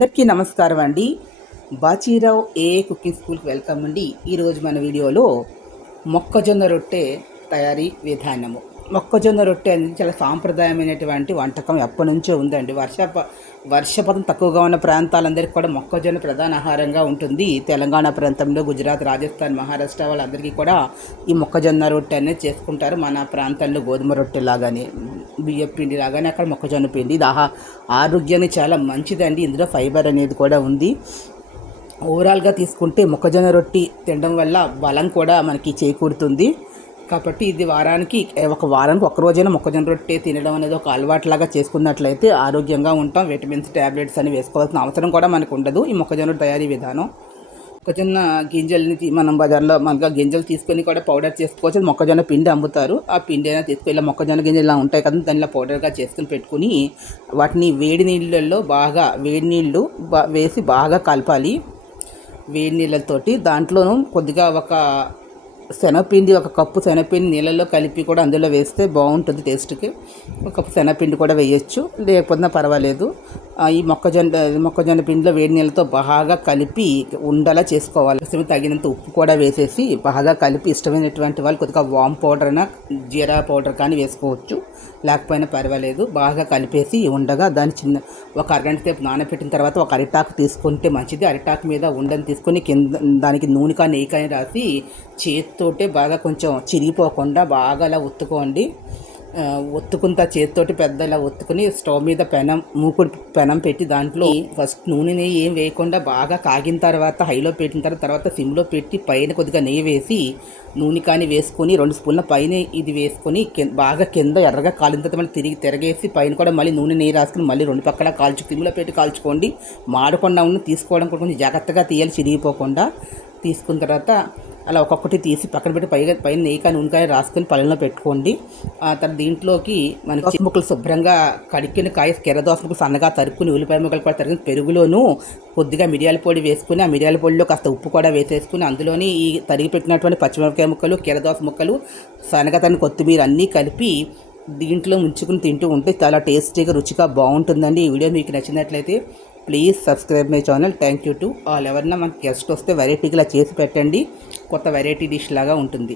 అందరికీ నమస్కారం అండి. బాచీరావు కుకింగ్ స్కూల్కి వెల్కమ్ అండి. ఈరోజు మన వీడియోలో మొక్కజొన్న రొట్టె తయారీ విధానము. మొక్కజొన్న రొట్టె అనేది చాలా సాంప్రదాయమైనటువంటి వంటకం, ఎప్పటి నుంచో ఉందండి. వర్షపాతం తక్కువగా ఉన్న ప్రాంతాలందరికీ కూడా మొక్కజొన్న ప్రధాన ఆహారంగా ఉంటుంది. తెలంగాణ ప్రాంతంలో, గుజరాత్, రాజస్థాన్, మహారాష్ట్ర వాళ్ళందరికీ కూడా ఈ మొక్కజొన్న రొట్టె అనేది చేసుకుంటారు. మన ప్రాంతాల్లో గోధుమ రొట్టె లాగానే, బియ్యం పిండి లాగానే అక్కడ మొక్కజొన్న పిండి. ఇది ఆరోగ్యానికి చాలా మంచిదండి. ఇందులో ఫైబర్ అనేది కూడా ఉంది. ఓవరాల్గా తీసుకుంటే మొక్కజొన్న రొట్టి తినడం వల్ల బలం కూడా మనకి చేకూరుతుంది. కాబట్టి ఇది వారానికి ఒక రోజైనా మొక్కజొన్న రొట్టె తినడం అనేది ఒక అలవాటులాగా చేసుకున్నట్లయితే ఆరోగ్యంగా ఉంటాం. విటమిన్స్, ట్యాబ్లెట్స్ అని వేసుకోవాల్సిన అవసరం కూడా మనకు ఉండదు. ఈ మొక్కజొన్న తయారీ విధానం, మొక్కజొన్న గింజల్ని మనం బజార్లో మనగా గింజలు తీసుకొని కూడా పౌడర్ చేసుకోవచ్చు. మొక్కజొన్న పిండి అమ్ముతారు. ఆ పిండి అయినా తీసుకొని ఇలా మొక్కజొన్న గింజలు ఇలా ఉంటాయి కదా, దానిలో పౌడర్గా చేసుకుని పెట్టుకుని వాటిని వేడి నీళ్ళల్లో వేడి నీళ్ళు వేసి బాగా కలపాలి. వేడి నీళ్ళతోటి దాంట్లోనూ కొద్దిగా శనగపిండి, ఒక కప్పు శనగపిండి నీళ్ళల్లో కలిపి కూడా అందులో వేస్తే బాగుంటుంది టేస్ట్కి. ఒక కప్పు శనగపిండి కూడా వేయచ్చు, లేకపోతే పర్వాలేదు. ఈ మొక్కజొన్న పిండిలో వేడి నీళ్ళతో బాగా కలిపి ఉండలా చేసుకోవాలి. తగినంత ఉప్పు కూడా వేసేసి బాగా కలిపి, ఇష్టమైనటువంటి వాళ్ళు కొద్దిగా వామ్ పౌడర్ అయినా జీరా పౌడర్ కానీ వేసుకోవచ్చు, లేకపోయినా పర్వాలేదు. బాగా కలిపేసి ఉండగా దాన్ని ఒక అరగంట సేపు నానబెట్టిన తర్వాత ఒక అరిటాకు తీసుకుంటే మంచిది. అరిటాకు మీద ఉండని తీసుకొని దానికి నూనె కానీ నెయ్యి కానీ రాసి చేతితోటే బాగా కొంచెం చిరిగిపోకుండా బాగా అలా ఒత్తుకోండి. ఒత్తుకుంటా చేతితోటి ఇలా ఒత్తుకుని స్టవ్ మీద మూకుడు పెనం పెట్టి దాంట్లో ఫస్ట్ నూనె నెయ్యి ఏం వేయకుండా బాగా కాగిన తర్వాత హైలో పెట్టిన తర్వాత సిమ్లో పెట్టి పైన కొద్దిగా నెయ్యి వేసి నూనె కానీ వేసుకొని 2 స్పూన్ల పైన ఇది వేసుకొని బాగా కింద ఎర్రగా కాలిన తర్వాత మళ్ళీ తిరగేసి పైన కూడా మళ్ళీ నూనె నెయ్యి రాసుకుని మళ్ళీ 2 పక్కల సిమ్లో పెట్టి కాల్చుకోండి. మాడకుండా తీసుకోవడం కూడా కొంచెం జాగ్రత్తగా తీయాలి, చిరిగిపోకుండా. తీసుకున్న తర్వాత అలా ఒక్కొక్కటి తీసి పక్కన పెట్టి పైన నెయ్యి కానీ నూనె కానీ రాసుకొని పళ్ళెంలో పెట్టుకోండి. తర్వాత దీంట్లోకి మనకి ముక్కలు శుభ్రంగా కడిక్కిన కెరదోస ముక్కలు సన్నగా తరుక్కుని, ఉల్లిపాయ ముక్కలు కూడా తరుక్కుని, పెరుగులోనూ కొద్దిగా మిరియాల పొడి వేసుకుని, ఆ మిరియాల పొడిలో కాస్త ఉప్పు కూడా వేసేసుకుని, అందులోని ఈ తరిగి పెట్టినటువంటి పచ్చిమిరపకాయ ముక్కలు, కెరదోస ముక్కలు, సన్నగా తరిగిన కొత్తిమీర అన్నీ కలిపి దీంట్లో ముంచుకుని తింటూ ఉంటే చాలా టేస్టీగా, రుచిగా బాగుంటుందండి. ఈ వీడియో మీకు నచ్చినట్లయితే please subscribe my channel. Thank you to all. ఎవరన్నా మనకి గెస్ట్ వస్తే వెరైటీగా చేసి పెట్టండి, కొత్త వెరైటీ డిష్ లాగా ఉంటుంది.